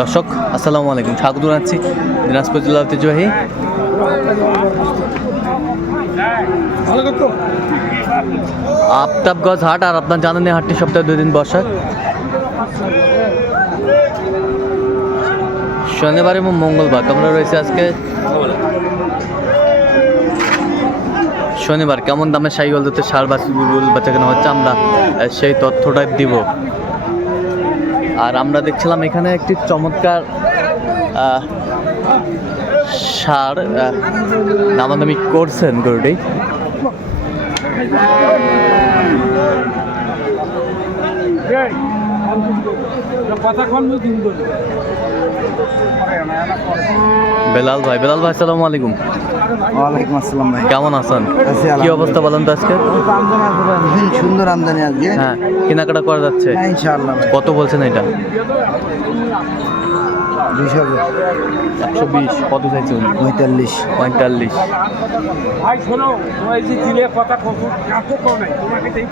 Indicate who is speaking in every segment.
Speaker 1: দর্শক, আসসালামু আলাইকুম। স্বাগত জানাচ্ছি দিনাজপুর জেলা ঐতিহ্যবাহী আফতাবগঞ্জ হাট আর আপনার জানেন এই হাটটি সপ্তাহে দুই দিন বসে। শনিবার এবং মঙ্গলবার তোমরা রয়েছে আজকে। শনিবার কেমন দামে সাই গলতে সার বা গুল বাচ্চা কেনা হচ্ছে আমরা সেই তথ্যটাই দিব। আর আমরা দেখছিলাম এখানে একটি চমৎকার সার আহ, দামাদামি করছেন গরুটি। বেলাল ভাই বেলাল ভাই আসসালামু আলাইকুম।
Speaker 2: ওয়ালাইকুম আসসালাম ভাই।
Speaker 1: কেমন আছেন? কি অবস্থা বলেন তো আজকে?
Speaker 2: সুন্দর আমদানি আজকে।
Speaker 1: হ্যাঁ কেনাকাটা করা যাচ্ছে।
Speaker 2: হ্যাঁ, ইনশাআল্লাহ
Speaker 1: কত বলছেন এটা?
Speaker 2: দুইশো
Speaker 1: একশো বিশ। কত চাইছে
Speaker 2: পঁয়তাল্লিশ।
Speaker 1: পঁয়তাল্লিশ।
Speaker 3: ভাই শোনো তোমার যে দিলে কথা কত কাকু কো নাই তোমাকে দেই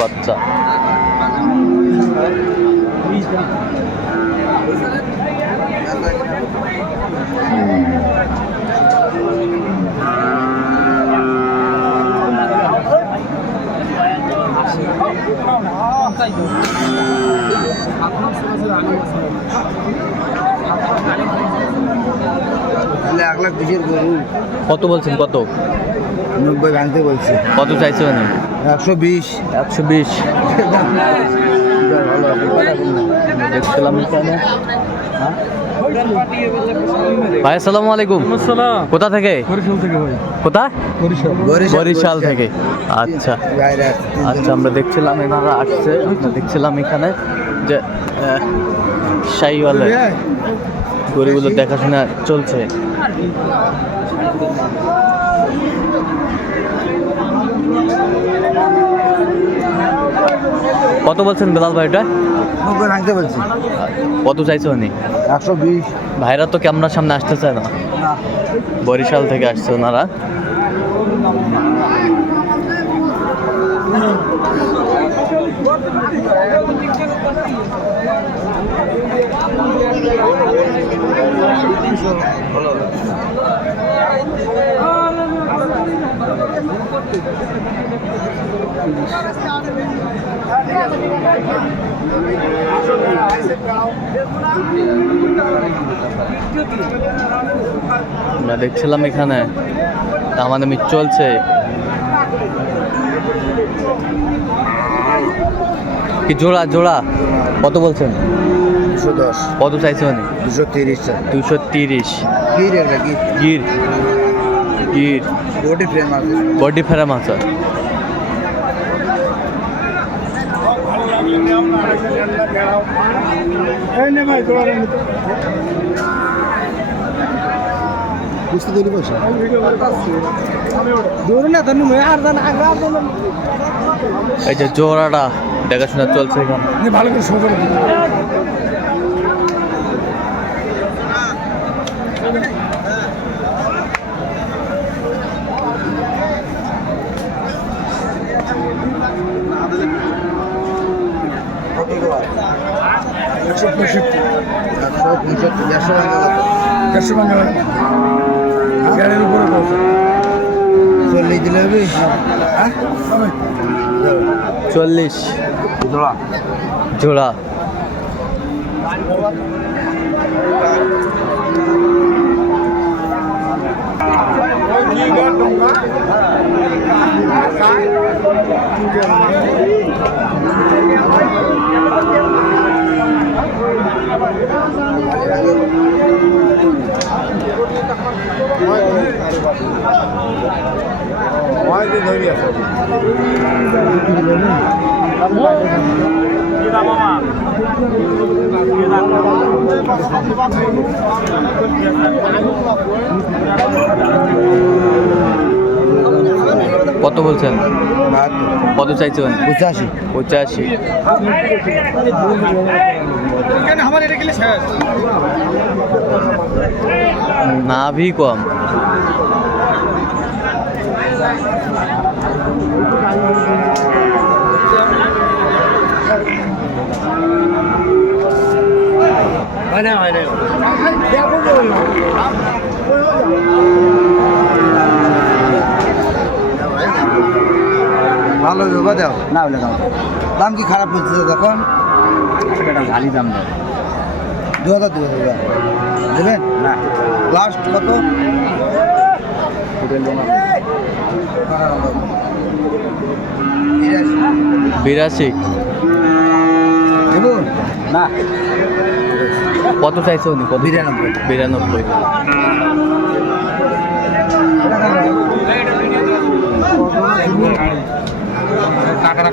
Speaker 1: বাচ্চা।
Speaker 2: এক লাখ বিশের গরু।
Speaker 1: কত বলছেন কত?
Speaker 2: নব্বই ভাঙতে বলছে।
Speaker 1: কত চাইছে উনি
Speaker 2: একশো বিশ।
Speaker 1: একশো বিশ। দেখছিলাম এখানে হ্যাঁ? ভাই আসসালামু আলাইকুম। কোথা থেকে?
Speaker 3: বরিশাল থেকে
Speaker 1: কোথা?
Speaker 3: বরিশাল।
Speaker 1: বরিশাল। থেকে। আচ্ছা। আচ্ছা আমরা দেখছিলাম এনারা আসছে। দেখছিলাম এখানে যে আহ, শাহিওয়ালের। গরুগুলো দেখাশোনা চলছে। কত বলছেন বেলাল ভাইটা
Speaker 2: নব্বই ভাঙতে বলছে।
Speaker 1: কত চাইছে উনি?
Speaker 2: একশো বিশ।
Speaker 1: ভাইরা তো ক্যামেরার সামনে আসতে চায় না। বরিশাল থেকে আসছে ওনারা। আমরা দেখছিলাম এখানে দামাদামি চলছে। কি জোড়া জোড়া? কত বলছেন?
Speaker 2: দুশো দশ।
Speaker 1: কত চাইছে উনি?
Speaker 2: দুশো তিরিশ
Speaker 1: দুশো তিরিশ।
Speaker 2: কি রে নাকি?
Speaker 1: গির। গির।
Speaker 2: বডি ফ্রেম আছে।
Speaker 1: বডি ফেরাম আছে।
Speaker 2: বুঝতে তৈরি
Speaker 3: না আর জান
Speaker 1: এই যে জোড়াটা দেখাশোনা চলছে এখানে।
Speaker 3: ভালো করে শো করে একশো পঁয়ষট্টি
Speaker 2: একশো পঁয়ষট্টি দেড়শো
Speaker 3: দেড়শো ভাঙা গাড়ির উপরে
Speaker 2: চল্লিশ দিলে হবে
Speaker 3: হ্যাঁ
Speaker 1: চল্লিশ।
Speaker 2: জোড়া।
Speaker 1: জোড়া। কত বলছেন? কত চাইছেন?
Speaker 2: পঁচাশি।
Speaker 1: পঁচাশি। নাভি কম।
Speaker 2: ভালো যোগা দাও। না বলে দাও। দাম কি খারাপ হচ্ছে তখন?
Speaker 1: ভারী দাম দেয়
Speaker 2: দু হাজার দু হাজার। দেবেন? না। লাস্ট কত? বিরাশি।
Speaker 1: বিরাশি। না। কত চাইছে উনি? কত?
Speaker 2: বিরানব্বই।
Speaker 1: বিরানব্বই।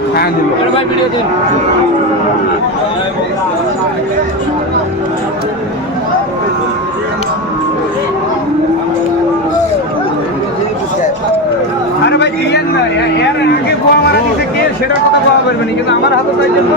Speaker 3: খায় আরে ভাই দিয়েন না এ- এর আগে গোয়া মারা দিতে কে সেটার কথা গোয়া পারবে না? কিন্তু আমার হাতে তাই জন্য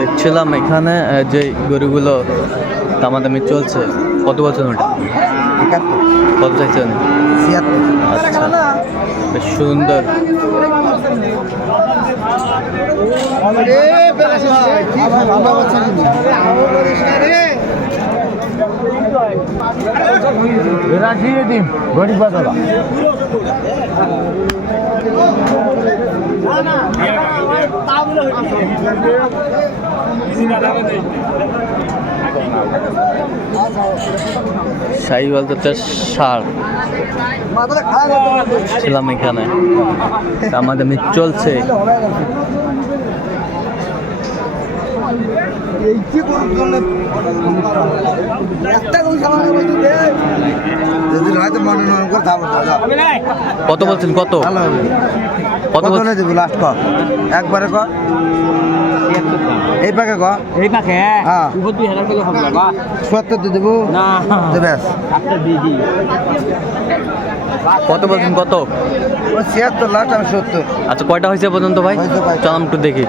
Speaker 1: দেখছিলাম এখানে যে গরুগুলো দামাদামি চলছে কত বছর ওটা কত চাইছে আচ্ছা বেশ সুন্দর। রাখিয়ে দিন গরিব বাজারা। না শাহিওয়াল তো সার। ছিলাম এখানে। আমাদের চলছে।
Speaker 2: যদি হয়তো মনে নরম করে থাকব
Speaker 1: কত বলছেন? কত? কত
Speaker 2: দেবো লাস্ট ক একবারে ক? এই পাকে ক?
Speaker 3: এই পাখে
Speaker 2: হ্যাঁ।
Speaker 3: দুই হাজার করে হবে বা
Speaker 2: সত্তর দিয়ে দেবো।
Speaker 3: না। দিই।
Speaker 1: কত বলছেন? কত?
Speaker 2: ছিয়াত্তর লাস্ট আমি সত্তর।
Speaker 1: আচ্ছা কয়টা হয়েছে পর্যন্ত ভাই? চল একটু দেখি।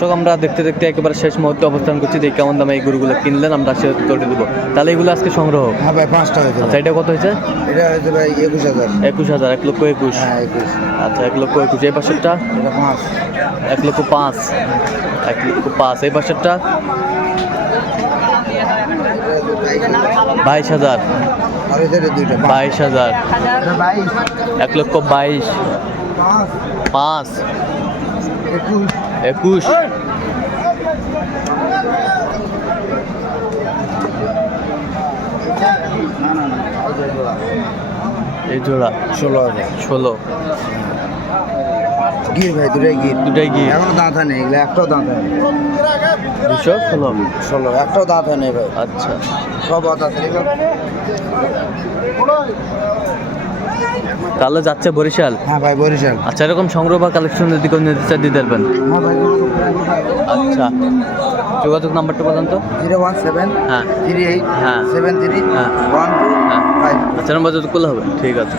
Speaker 1: দর্শক আমরা দেখতে দেখতে একেবারে শেষ মুহূর্তে অবস্থান করছি। দেখি কেমন দামে এই গরুগুলো কিনলেন আমরা সে করে দেবো। তাহলে এগুলো আজকে সংগ্রহ
Speaker 2: হ্যাঁ ভাই পাঁচটা হয়েছে
Speaker 1: আচ্ছা এটা কত হয়েছে?
Speaker 2: এটা হয়েছে ভাই একুশ হাজার।
Speaker 1: একুশ হাজার এক লক্ষ একুশ।
Speaker 2: হ্যাঁ একুশ।
Speaker 1: আচ্ছা এক লক্ষ একুশ। এই পাশেরটা?
Speaker 2: এটা পাঁচ।
Speaker 1: এক লক্ষ পাঁচ। এক লক্ষ পাঁচ। এই পাশেরটা? বাইশ হাজার। বাইশ হাজার। এক লক্ষ বাইশ।
Speaker 2: পাঁচ
Speaker 1: পাঁচ।
Speaker 2: একুশ।
Speaker 1: একুশ। এই জোড়া।
Speaker 2: ষোলো হাজার।
Speaker 1: ষোলো।
Speaker 2: গির ভাই দুটাই গির।
Speaker 1: দুটাই গিয়ে
Speaker 2: এখনও দাঁত হয় নেই এগুলো একটাও দাঁত হয় নেই।
Speaker 1: দুশো ষোলো।
Speaker 2: ষোলো একটাও দাঁত হয় নেই ভাই।
Speaker 1: আচ্ছা।
Speaker 2: সব দাঁত এগুলো
Speaker 1: তাহলে যাচ্ছে বরিশাল?
Speaker 2: হ্যাঁ ভাই বরিশাল।
Speaker 1: আচ্ছা এরকম সংগ্রহ বা কালেকশন যদি কোনো নিতে চাই দিতে পারবেন
Speaker 2: হ্যাঁ ভাই।
Speaker 1: আচ্ছা। যোগাযোগ নাম্বারটা বলেন তো।
Speaker 2: জিরো ওয়ান সেভেন
Speaker 1: হ্যাঁ।
Speaker 2: থ্রি এইট
Speaker 1: হ্যাঁ।
Speaker 2: সেভেন থ্রি
Speaker 1: হ্যাঁ।
Speaker 2: ওয়ান টু
Speaker 1: হ্যাঁ। আচ্ছা নাম্বার যদি করলে হবে ঠিক আছে।